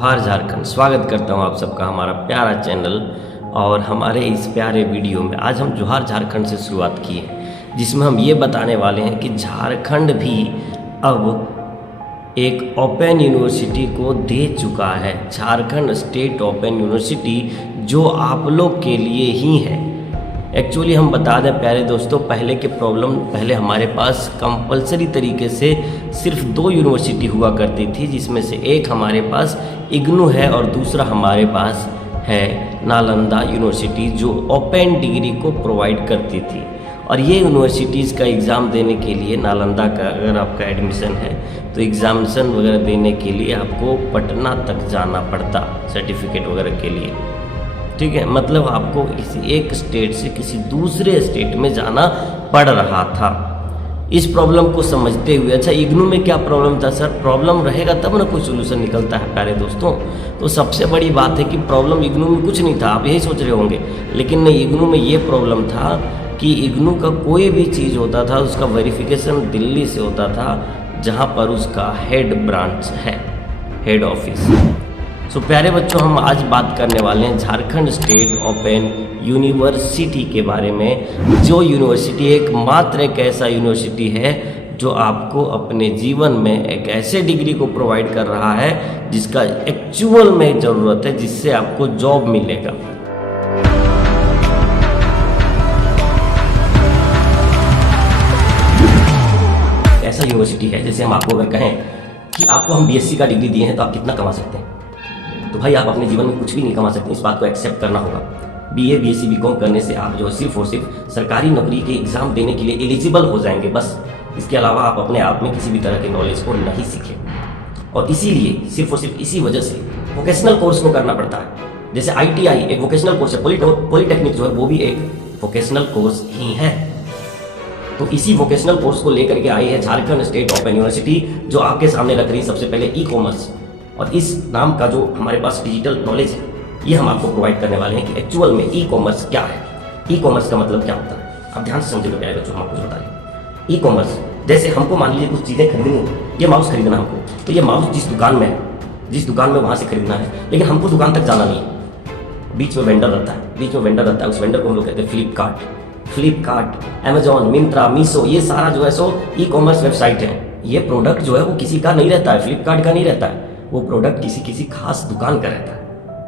जोहार झारखंड। स्वागत करता हूं आप सबका हमारा प्यारा चैनल और हमारे इस प्यारे वीडियो में। आज हम जोहार झारखंड से शुरुआत किए हैं, जिसमें हम ये बताने वाले हैं कि झारखंड भी अब एक ओपन यूनिवर्सिटी को दे चुका है। झारखंड स्टेट ओपन यूनिवर्सिटी जो आप लोग के लिए ही है। एक्चुअली हम बता दें प्यारे दोस्तों, पहले हमारे पास कंपलसरी तरीके से सिर्फ 2 यूनिवर्सिटी हुआ करती थी, जिसमें से एक हमारे पास इग्नू है और दूसरा हमारे पास है नालंदा यूनिवर्सिटी, जो ओपन डिग्री को प्रोवाइड करती थी। और ये यूनिवर्सिटीज़ का एग्ज़ाम देने के लिए, नालंदा का अगर आपका एडमिशन है तो एग्ज़ामिनेशन वगैरह देने के लिए आपको पटना तक जाना पड़ता सर्टिफिकेट वगैरह के लिए। ठीक है, मतलब आपको किसी एक स्टेट से किसी दूसरे स्टेट में जाना पड़ रहा था। इस प्रॉब्लम को समझते हुए, अच्छा इग्नू में क्या प्रॉब्लम था सर? प्रॉब्लम रहेगा तब ना कोई सोल्यूशन निकलता है प्यारे दोस्तों। तो सबसे बड़ी बात है कि प्रॉब्लम इग्नू में कुछ नहीं था, आप यही सोच रहे होंगे, लेकिन नहीं, इग्नू में ये प्रॉब्लम था कि इग्नू का कोई भी चीज़ होता था उसका वेरिफिकेशन दिल्ली से होता था, जहाँ पर उसका हेड ब्रांच है, हेड ऑफिस। सो प्यारे बच्चों, हम आज बात करने वाले हैं झारखंड स्टेट ओपन यूनिवर्सिटी के बारे में। जो यूनिवर्सिटी एकमात्र एक ऐसा यूनिवर्सिटी है जो आपको अपने जीवन में एक ऐसे डिग्री को प्रोवाइड कर रहा है जिसका एक्चुअल में ज़रूरत है, जिससे आपको जॉब मिलेगा। ऐसा यूनिवर्सिटी है, जैसे हम आपको अगर कहें कि आपको हम बीएससी का डिग्री दिए हैं तो आप कितना कमा सकते हैं, तो भाई आप अपने जीवन में कुछ भी नहीं कमा सकते। इस बात को एक्सेप्ट करना होगा। बीए, बीएससी, बीकॉम करने से आप जो है सिर्फ और सिर्फ सरकारी नौकरी के एग्जाम देने के लिए एलिजिबल हो जाएंगे, बस। इसके अलावा आप अपने आप में किसी भी तरह के नॉलेज को नहीं सीखें, और इसीलिए सिर्फ और सिर्फ इसी वजह से वोकेशनल कोर्स को करना पड़ता है। जैसे ITI एक वोकेशनल कोर्स है, पॉलीटेक्निक जो है वो भी एक वोकेशनल कोर्स ही है। तो इसी वोकेशनल कोर्स को लेकर के आई है झारखंड स्टेट ओपन यूनिवर्सिटी, जो आपके सामने रख रही। सबसे पहले ई-कॉमर्स, और इस नाम का जो हमारे पास डिजिटल नॉलेज है, ये हम आपको प्रोवाइड करने वाले हैं कि एक्चुअल में ई-कॉमर्स क्या है, ई-कॉमर्स का मतलब क्या होता है। आप ध्यान से समझिए प्यारे बच्चों, हम आपको बता रहे हैं। ई-कॉमर्स, जैसे हमको मान लीजिए कुछ चीज़ें खरीदनी, ये माउस खरीदना हमको, तो ये माउस जिस दुकान में है, जिस दुकान में वहाँ से खरीदना है, लेकिन हमको दुकान तक जाना नहीं है। बीच में वेंडर रहता है, उस वेंडर को हम लोग कहते हैं फ्लिपकार्ट, अमेजॉन, मिंत्रा, मीशो, ये सारा जो है सो ई-कॉमर्स वेबसाइट है। ये प्रोडक्ट जो है वो किसी का नहीं रहता है, फ्लिपकार्ट का नहीं रहता है, वो प्रोडक्ट किसी खास दुकान का रहता है।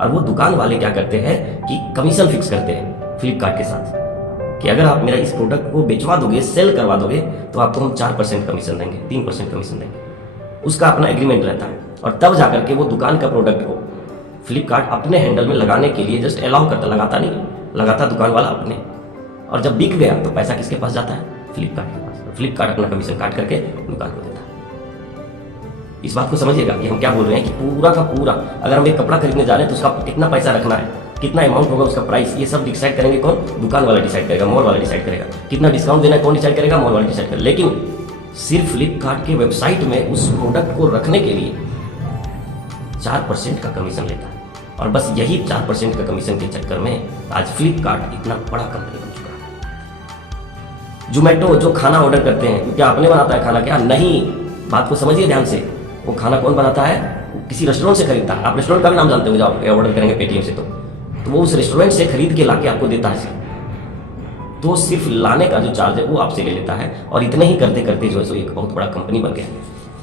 और वो दुकान वाले क्या करते हैं कि कमीशन फिक्स करते हैं फ्लिपकार्ट के साथ, कि अगर आप मेरा इस प्रोडक्ट को बेचवा दोगे, सेल करवा दोगे, तो आपको हम 4% कमीशन देंगे, 3% कमीशन देंगे। उसका अपना एग्रीमेंट रहता है, और तब जाकर के वो दुकान का प्रोडक्ट को फ्लिपकार्ट अपने हैंडल में लगाने के लिए जस्ट अलाउ करता, लगाता नहीं, लगाता दुकान वाला अपने। और जब बिक गया तो पैसा किसके पास जाता है? फ्लिपकार्ट के पास। तो फ्लिपकार्ट अपना कमीशन काट करके दुकान को देता है। इस बात को समझिएगा कि हम क्या बोल रहे हैं, कि पूरा का पूरा, अगर हम एक कपड़ा खरीदने जा रहे हैं तो उसका कितना पैसा रखना है, कितना अमाउंट होगा उसका प्राइस, ये सब डिसाइड करेंगे कौन? दुकान वाला डिसाइड करेगा, मॉल वाला डिसाइड करेगा। कितना डिस्काउंट देना है कौन डिसाइड करेगा? मॉल वाला डिसाइड करेगा। लेकिन सिर्फ फ्लिपकार्ट के वेबसाइट में उस प्रोडक्ट को रखने के लिए 4% का कमीशन लेता है। और बस यही 4% का कमीशन के चक्कर में आज फ्लिपकार्ट इतना बड़ा कंपनी बन चुका है। जोमेटो जो खाना ऑर्डर करते हैं, क्या अपने बनाता है खाना? क्या नहीं, बात को समझिए ध्यान से। वो खाना कौन बनाता है? किसी रेस्टोरेंट से खरीदता है। आप रेस्टोरेंट का भी नाम जानते होंगे, जो आप ऑर्डर करेंगे पेटीएम से, तो वो उस रेस्टोरेंट से खरीद के लाके आपको देता है। तो सिर्फ लाने का जो चार्ज है वो आपसे ले लेता है। और इतने ही करते करते जो है सो एक बहुत बड़ा कंपनी बन गया।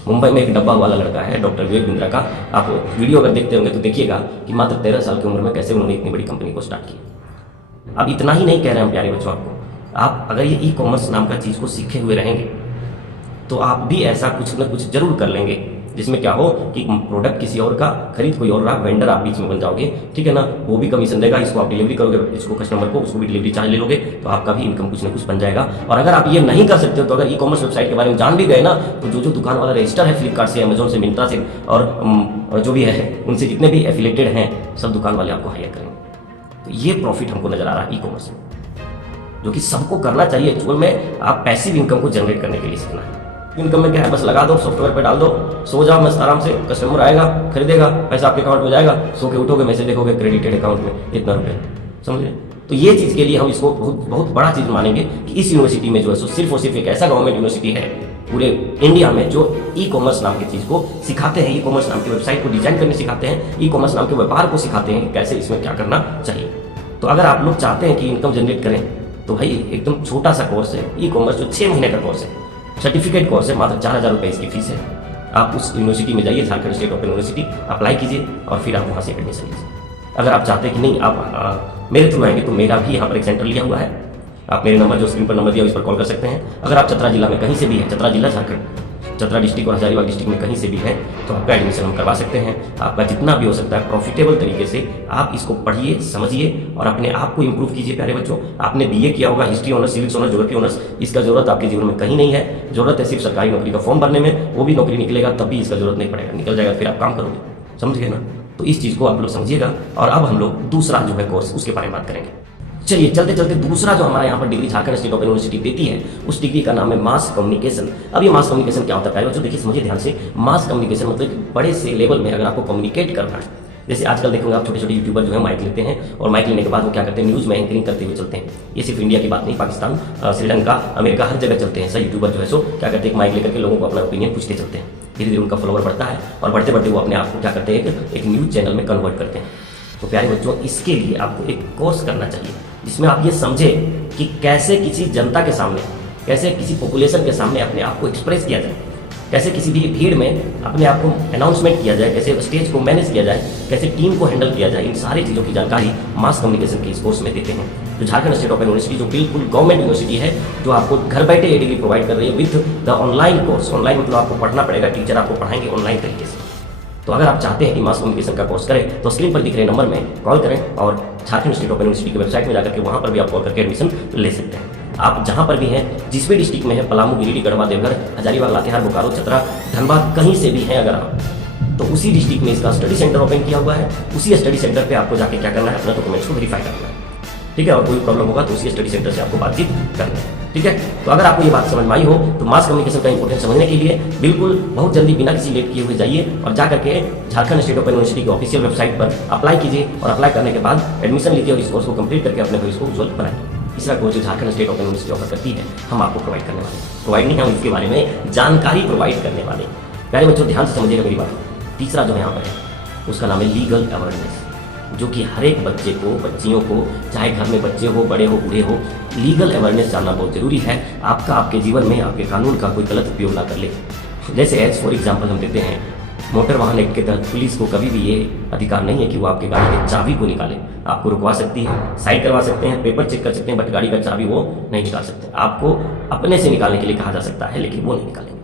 मुंबई में एक डब्बा वाला लड़का है, डॉक्टर विवेक बिंद्रा का, आप वीडियो अगर देखते होंगे तो देखिएगा कि मात्र 13 साल की उम्र में कैसे उन्होंने इतनी बड़ी कंपनी को स्टार्ट किया। अब इतना ही नहीं कह रहे हैं प्यारे बच्चों आपको, आप अगर ये ई-कॉमर्स नाम का चीज़ को सीखे हुए रहेंगे तो आप भी ऐसा कुछ न कुछ जरूर कर लेंगे, जिसमें क्या हो कि प्रोडक्ट किसी और का खरीद कोई और रहा, वेंडर आप बीच में बन जाओगे, ठीक है ना। वो भी कमीशन देगा, इसको आप डिलीवरी करोगे, इसको कस्टमर को, उसको भी डिलीवरी चार्ज ले लोगे, तो आपका भी इनकम कुछ ना कुछ बन जाएगा। और अगर आप ये नहीं कर सकते हो, तो अगर ई-कॉमर्स वेबसाइट के बारे में जान भी गए ना, तो जो दुकान वाला रजिस्टर है फ्लिपकार्ट से, अमेजोन से, मिंत्रा से, और जो भी है उनसे जितने भी एफिलेटेड हैं, सब दुकान वाले आपको हायर करेंगे। तो ये प्रॉफिट हमको नजर आ रहा है ई-कॉमर्स में, जो कि सबको करना चाहिए। एक्चुअल में आप पैसिव इनकम को जनरेट करने के लिए सीखना है। इनकम में क्या है, बस लगा दो, सॉफ्टवेयर पे डाल दो, सो जाओ मस्त आराम से, कस्टमर आएगा, खरीदेगा, पैसा आपके अकाउंट में जाएगा, सो के उठोगे, मैसेज देखोगे क्रेडिटेड अकाउंट में इतना रुपये, समझे। तो ये चीज़ के लिए हम इसको बहुत बहुत बड़ा चीज़ मानेंगे कि इस यूनिवर्सिटी में जो है सो सिर्फ और सिर्फ एक ऐसा गवर्नमेंट यूनिवर्सिटी है पूरे इंडिया में जो ई कॉमर्स नाम की चीज़ को सिखाते हैं, ई कॉमर्स नाम की वेबसाइट को डिजाइन करने सिखाते हैं, ई कॉमर्स नाम के व्यापार को सिखाते हैं कि कैसे इसमें क्या करना चाहिए। तो अगर आप लोग चाहते हैं कि इनकम जनरेट करें तो भाई एकदम छोटा सा कोर्स है ई कॉमर्स, जो 6 महीने का कोर्स है, सर्टिफिकेट कोर्स है, मात्र 4000 रुपये इसकी फीस है। आप उस यूनिवर्सिटी में जाइए, Jharkhand state open university, apply कीजिए और फिर आप वहाँ से एडमिशन लीजिए। अगर आप चाहते हैं कि नहीं आप मेरे थ्रू आएंगे तो मेरा भी यहाँ पर एक सेंटर लिया हुआ है, आप मेरे नंबर जो स्क्रीन पर नंबर दिया उस पर कॉल कर सकते हैं। अगर आप चतरा जिला में कहीं से भी है, चतरा जिला झारखंड, चतरा डिस्ट्रिक्ट और हजारीबाग डिस्ट्रिक्ट में कहीं से भी है तो आपका एडमिशन हम करवा सकते हैं। आपका जितना भी हो सकता है प्रॉफिटेबल तरीके से आप इसको पढ़िए, समझिए और अपने आप को इंप्रूव कीजिए। प्यारे बच्चों, आपने बीए किया होगा, history honours, civics honours, geography honours, इसका जरूरत आपके जीवन में कहीं नहीं है। जरूरत है सिर्फ सरकारी नौकरी का फॉर्म भरने में, वो भी नौकरी निकलेगा तब भी इसका जरूरत नहीं पड़ेगा, निकल जाएगा फिर आप काम करोगे, समझ गए ना। तो इस चीज़ को आप लोग समझिएगा। और अब हम लोग दूसरा जो है कोर्स उसके बारे में बात करेंगे। चलिए चलते चलते दूसरा जो हमारे यहाँ पर degree Jharkhand state open university देती है उस डिग्री का नाम है मास कम्युनिकेशन। अब ये मास कम्युनिकेशन क्या होता है प्यारे बच्चों, देखिए समझिए ध्यान से। मास कम्युनिकेशन मतलब बड़े से लेवल में अगर आपको कम्युनिकेट करना है, जैसे आजकल देखोगे आप छोटे छोटे यूट्यूबर जो है माइक लेते हैं और माइक लेने के बाद वो क्या करते हैं, न्यूज़ में एंकरिंग करते हुए चलते हैं। ये सिर्फ इंडिया की बात नहीं, पाकिस्तान, श्रीलंका, अमेरिका, हर जगह चलते हैं। ऐसा यूट्यूबर जो है सो क्या करते हैं, माइक लेकर के लोगों को अपना ओपिनियन पूछते चलते हैं। धीरे धीरे उनका फॉलोवर बढ़ता है और बढ़ते बढ़ते वो अपने आप को क्या करते हैं, एक न्यूज़ चैनल में कन्वर्ट करते हैं। तो प्यारे बच्चों, इसके लिए आपको एक कोर्स करना चाहिए जिसमें आप ये समझें कि कैसे किसी जनता के सामने, कैसे किसी पॉपुलेशन के सामने अपने आप को एक्सप्रेस किया जाए, कैसे किसी भी भीड़ में अपने आप को अनाउंसमेंट किया जाए, कैसे स्टेज को मैनेज किया जाए, कैसे टीम को हैंडल किया जाए। इन सारी चीज़ों की जानकारी मास कम्युनिकेशन के इस कोर्स में देते हैं। जो झारखंड स्टेट ओपन यूनिवर्सिटी जो बिल्कुल गवर्नमेंट यूनिवर्सिटी है, जो आपको घर बैठे ये डिग्री प्रोवाइड कर रही है with the online course. Online मतलब आपको पढ़ना पड़ेगा, टीचर आपको पढ़ाएंगे ऑनलाइन तरीके से। तो अगर आप चाहते हैं कि मास कम्युनिकेशन का कोर्स करें तो स्क्रीन पर दिख रहे नंबर में कॉल करें और झारखंड स्टेट ओपन यूनिवर्सिटी की वेबसाइट में जाकर के वहाँ पर भी आप कॉल करके एडमिशन ले सकते हैं। आप जहाँ पर भी हैं, जिस भी डिस्ट्रिक्ट में है, पलामू, गिरिडीह, गढ़वा, देवघर, हजारीबाग, लातेहार, बोकारो, चतरा, धनबाद, कहीं से भी हैं अगर आप, तो उसी डिस्ट्रिक्ट में इसका स्टडी सेंटर ओपन किया हुआ है। उसी स्टडी सेंटर पर आपको जाके क्या करना है, अपना डॉक्यूमेंट्स को वेरीफाई करना है, ठीक है। और कोई प्रॉब्लम होगा तो उसी स्टडी सेंटर से आपको बातचीत करनी है, ठीक है। तो अगर आपको ये बात समझ में आई हो तो मास कम्युनिकेशन का इंपॉर्टेंस समझने के लिए बिल्कुल बहुत जल्दी बिना किसी लेट किए हुए जाइए और जा करके झारखंड स्टेट ओपन यूनिवर्सिटी की ऑफिशियल वेबसाइट पर अप्लाई कीजिए और अप्लाई करने के बाद एडमिशन लीजिए और इस कोर्स को कंप्लीट करके अपने भविष्य को उज्जवल बनाइए। तीसरा कोर्स जो Jharkhand state open university offer करती है, हम आपको प्रोवाइड करने वाले, प्रोवाइड नहीं, हम इसके बारे में जानकारी प्रोवाइड करने वाले। प्यारे बच्चों, ध्यान से समझिएगा मेरी बात। तीसरा जो यहाँ पर है उसका नाम है लीगल अवेयरनेस, जो कि हर एक बच्चे को, बच्चियों को, चाहे घर में बच्चे हो, बड़े हो, बूढ़े हो, लीगल अवेयरनेस जानना बहुत जरूरी है। आपका आपके जीवन में आपके कानून का कोई गलत उपयोग ना कर ले। जैसे एज फॉर एग्जाम्पल हम देते हैं, मोटर वाहन एक्ट के तहत पुलिस को कभी भी ये अधिकार नहीं है कि वो आपके गाड़ी के चाबी को निकाले। आपको रुकवा सकती है, साइड करवा सकते हैं, पेपर चेक कर सकते हैं, बट गाड़ी का चाबी वो नहीं निकाल सकते। आपको अपने से निकालने के लिए कहा जा सकता है लेकिन वो नहीं निकालेंगे।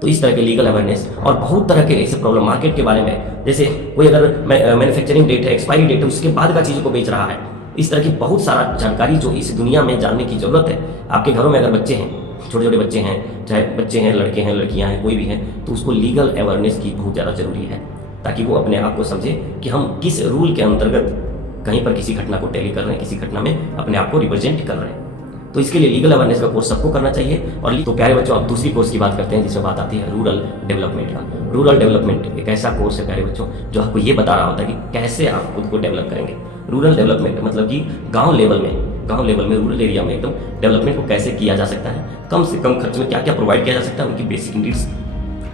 तो इस तरह के लीगल अवेयरनेस और बहुत तरह के ऐसे प्रॉब्लम मार्केट के बारे में, जैसे कोई अगर मैन्युफैक्चरिंग डेट है, एक्सपायरी डेट है, उसके बाद का चीज़ों को बेच रहा है, इस तरह की बहुत सारा जानकारी जो इस दुनिया में जानने की जरूरत है। आपके घरों में अगर बच्चे हैं, छोटे छोटे बच्चे हैं, चाहे बच्चे हैं, लड़के हैं, लड़कियां हैं, कोई भी हैं, तो उसको लीगल अवेयरनेस की बहुत ज़्यादा जरूरी है ताकि वो अपने आप को समझे कि हम किस रूल के अंतर्गत कहीं पर किसी घटना को टैली कर रहे हैं, किसी घटना में अपने आप को रिप्रेजेंट कर रहे हैं। तो इसके लिए लीगल अवेयरनेस का कोर्स सबको करना चाहिए। और तो प्यारे बच्चों, अब दूसरी कोर्स की बात करते हैं जिसमें बात आती है रूरल डेवलपमेंट का। रूरल डेवलपमेंट एक ऐसा कोर्स है प्यारे बच्चों जो आपको ये बता रहा होता है कि कैसे आप खुद को डेवलप करेंगे। रूरल डेवलपमेंट मतलब कि गांव लेवल में रूरल एरिया में एकदम डेवलपमेंट को कैसे किया जा सकता है, कम से कम खर्च में क्या क्या प्रोवाइड किया जा सकता है, उनकी बेसिक नीड्स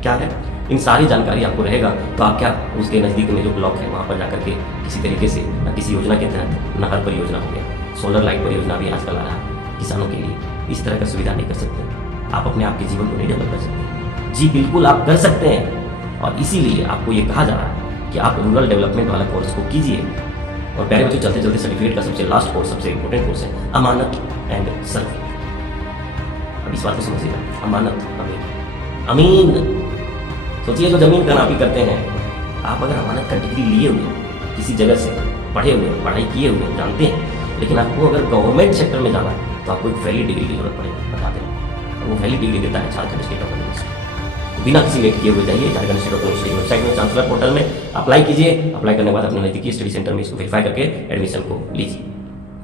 क्या है, इन सारी जानकारी आपको रहेगा तो आप क्या उसके नज़दीक में जो ब्लॉक है वहाँ पर जाकर के किसी तरीके से किसी योजना के तहत, नहर परियोजना हो गया, सोलर लाइट परियोजना भी आजकल आ रहा है किसानों के लिए, इस तरह का सुविधा नहीं कर सकते। आप अपने आप के जीवन को नहीं डेवलप कर सकते। जी बिल्कुल आप कर सकते हैं और इसीलिए आपको ये कहा जा रहा है कि आप रूरल डेवलपमेंट वाला कोर्स को कीजिए। और प्यारे बच्चों, चलते चलते सर्टिफिकेट का सबसे लास्ट कोर्स, सबसे इंपॉर्टेंट कोर्स है अमानत एंड सर्वे। अब इस बात को समझिएगा, अमानत, अमीन। सोचिए जो जमीन का नापी करते हैं, आप अगर अमानत का डिग्री लिए हुए किसी जगह से, पढ़े हुए, पढ़ाई किए हुए, जानते हैं, लेकिन आपको अगर गवर्नमेंट सेक्टर में जाना है तो आपको एक वैलिड डिग्री की जरूरत पड़ेगी, बता दें। और वो वैलिड डिग्री देता है झारखंड स्टेट ओपन यूनिवर्सिटी। बिना किसी लेट किए हुए जाइए झारखंड स्टेट ओपन यूनिवर्सिटी की वेबसाइट में, चांसलर पोर्टल में अप्लाई कीजिए। अप्लाई करने के बाद अपने नजदीकी स्टडी सेंटर में इसको वेरीफाई करके एडमिशन को लीजिए,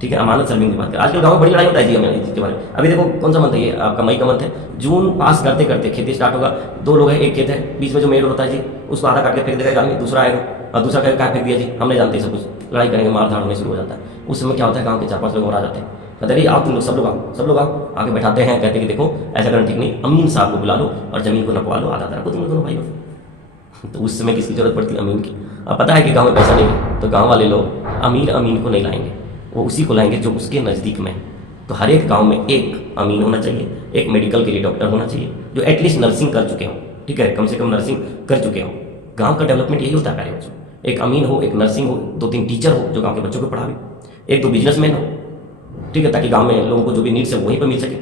ठीक है। अमानत सर्विंग की बात करें, आजकल गाँव में बड़ी लड़ाई होता है जी हमें इसके बारे में। अभी देखो कौन सा मंथ है ये, आपका मई का मंथ है। जून पास करते करते खेती स्टार्ट होगा, 2 लोग हैं, एक खेत है, बीच में जो मेड़ होता है जी उसको आधा काट के फेंक देगा, दूसरा आएगा और दूसरा कहेगा क्या फेंक दिया जी, हमने जानते हैं सब कुछ, लड़ाई करेंगे, मार धाड़ होने शुरू हो जाता है। उस समय क्या होता है, गाँव के 4-5 लोग और आ जाते हैं, बताइए आप तुम लोग सब लोग आओ, आके बैठाते हैं, कहते हैं कि देखो ऐसा करना ठीक नहीं, अमीन साहब को बुला लो और ज़मीन को नपवा लो, आधा आधा रखो तुम लोग दोनों भाई लोग। तो उस समय किसकी जरूरत पड़ती अमीन की? अब पता है कि गाँव में पैसा नहीं है, तो गाँव वाले लोग अमीन को नहीं लाएंगे, वो उसी को लाएंगे जो उसके नज़दीक में है। तो हर एक गांव में एक अमीन होना चाहिए, एक मेडिकल के लिए डॉक्टर होना चाहिए जो एटलीस्ट नर्सिंग कर चुके हों, ठीक है, कम से कम नर्सिंग कर चुके हों। गांव का डेवलपमेंट यही होता है प्यारे बच्चों, एक अमीन हो, एक नर्सिंग हो, 2-3 टीचर हो जो गांव के बच्चों को पढ़ावे, 1-2 बिजनेसमैन हो, ठीक है, ताकि गांव में लोगों को जो भी नीड्स है वहीं पर मिल सके।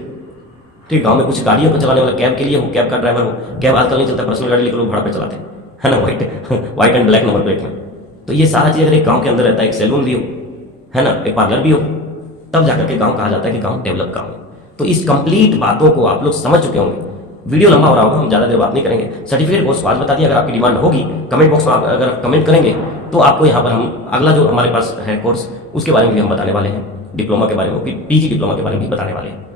ठीक, गांव में कुछ गाड़ियों को चलाने वाला कैब के लिए हो, कैब का ड्राइवर हो, कैब आजकल नहीं चलता, पर्सनल गाड़ी लेकर लोग भाड़ा पे चलाते हैं, है ना, white and black number plate में। तो ये सारा चीज़ अगर एक गाँव के अंदर रहता है, एक सैलून भी हो, है ना, एक पार्लर भी हो, तब जाकर के गांव कहा जाता है कि गांव डेवलप गांव है। तो इस कंप्लीट बातों को आप लोग समझ चुके होंगे। वीडियो लंबा हो रहा होगा, हम ज़्यादा देर बात नहीं करेंगे। सर्टिफिकेट कोर्स आज बता दिया, अगर आपकी डिमांड होगी कमेंट बॉक्स में आप अगर कमेंट करेंगे तो आपको यहाँ पर हम अगला जो हमारे पास है कोर्स उसके बारे में भी हम बताने वाले हैं, डिप्लोमा के बारे में, पीजी डिप्लोमा के बारे में भी बताने वाले हैं।